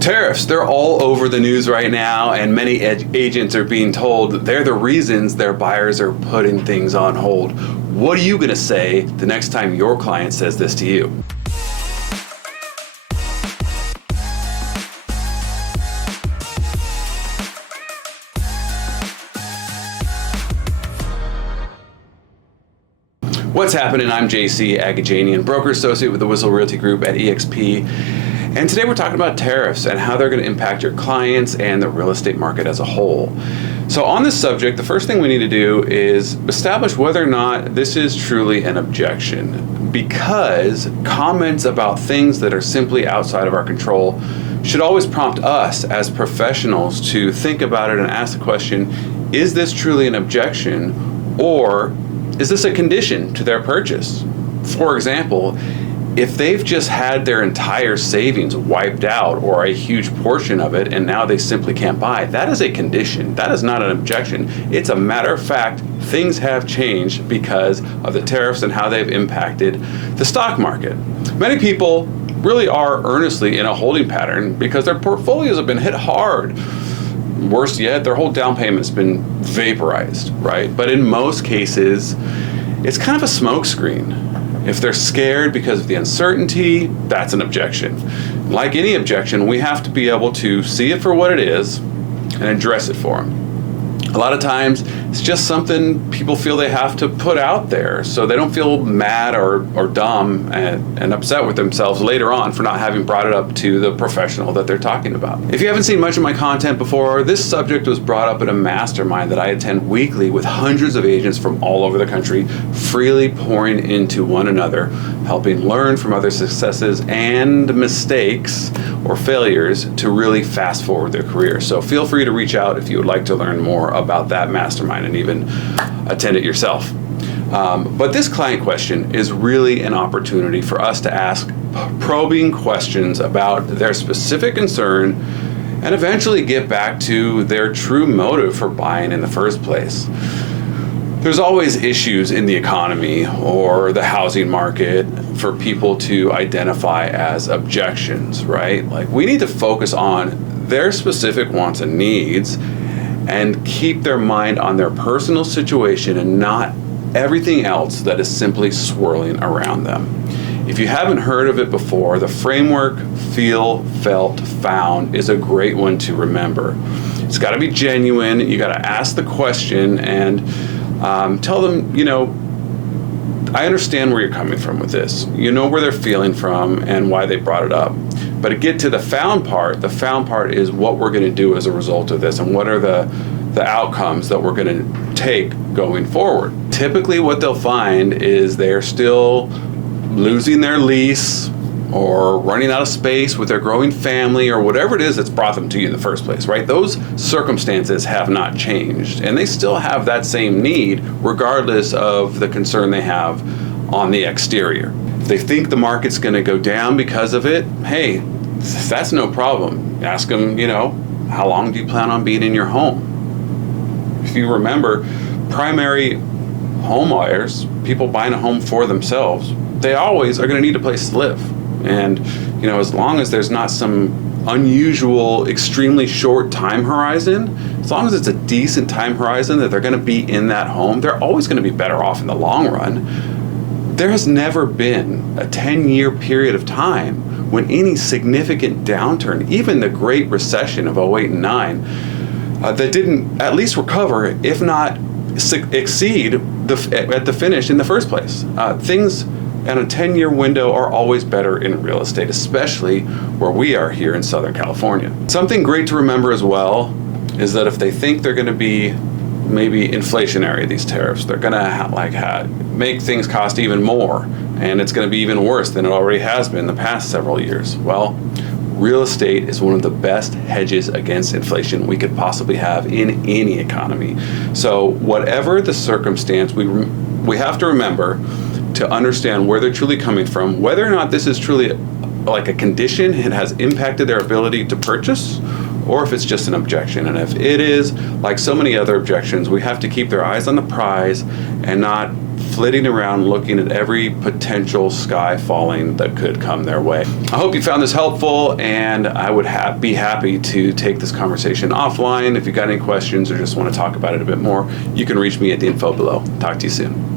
Tariffs, they're all over the news right now, and many agents are being told they're the reasons their buyers are putting things on hold. What are you going to say the next time your client says this to you? What's happening? I'm J.C Agajanian, broker associate with the Whissel Realty Group at EXP. And today we're talking about tariffs and how they're going to impact your clients and the real estate market as a whole. So on this subject, the first thing we need to do is establish whether or not this is truly an objection, because comments about things that are simply outside of our control should always prompt us as professionals to think about it and ask the question, is this truly an objection, or is this a condition to their purchase? For example, if they've just had their entire savings wiped out or a huge portion of it and now they simply can't buy, that is a condition. That is not an objection. It's a matter of fact, things have changed because of the tariffs and how they've impacted the stock market. Many people really are earnestly in a holding pattern because their portfolios have been hit hard. Worse yet, their whole down payment's been vaporized, right? But in most cases, it's kind of a smokescreen. If they're scared because of the uncertainty, that's an objection. Like any objection, we have to be able to see it for what it is and address it for them. A lot of times, it's just something people feel they have to put out there so they don't feel mad or dumb and upset with themselves later on for not having brought it up to the professional that they're talking about. If you haven't seen much of my content before, this subject was brought up at a mastermind that I attend weekly with hundreds of agents from all over the country, freely pouring into one another, helping learn from other successes and mistakes or failures to really fast forward their career. So feel free to reach out if you would like to learn more about that mastermind and even attend it yourself. But this client question is really an opportunity for us to ask probing questions about their specific concern and eventually get back to their true motive for buying in the first place. There's always issues in the economy or the housing market for people to identify as objections, right? Like, we need to focus on their specific wants and needs and keep their mind on their personal situation and not everything else that is simply swirling around them. If you haven't heard of it before, the framework feel, felt, found is a great one to remember. It's got to be genuine. You got to ask the question and tell them, I understand where you're coming from with this. You know where they're feeling from and why they brought it up. But to get to the found part is what we're going to do as a result of this and what are the outcomes that we're going to take going forward. Typically what they'll find is they're still losing their lease or running out of space with their growing family or whatever it is that's brought them to you in the first place, right? Those circumstances have not changed and they still have that same need regardless of the concern they have on the exterior. If they think the market's going to go down because of it, hey, that's no problem. Ask them, how long do you plan on being in your home? If you remember, primary home buyers, people buying a home for themselves, they always are going to need a place to live. And, as long as there's not some unusual, extremely short time horizon, as long as it's a decent time horizon that they're going to be in that home, they're always going to be better off in the long run. There has never been a 10-year period of time when any significant downturn, even the Great Recession of 08 and 09, that didn't at least recover, if not exceed at the finish in the first place. Things in a 10-year window are always better in real estate, especially where we are here in Southern California. Something great to remember as well is that if they think they're going to be maybe inflationary, these tariffs, they're going to make things cost even more, and it's going to be even worse than it already has been the past several years. Well, real estate is one of the best hedges against inflation we could possibly have in any economy. So whatever the circumstance, we have to remember to understand where they're truly coming from, whether or not this is truly like a condition, it has impacted their ability to purchase, or if it's just an objection. And if it is, like so many other objections, we have to keep their eyes on the prize and not flitting around looking at every potential sky falling that could come their way. I hope you found this helpful, and I would be happy to take this conversation offline. If you got any questions or just want to talk about it a bit more, you can reach me at the info below. Talk to you soon.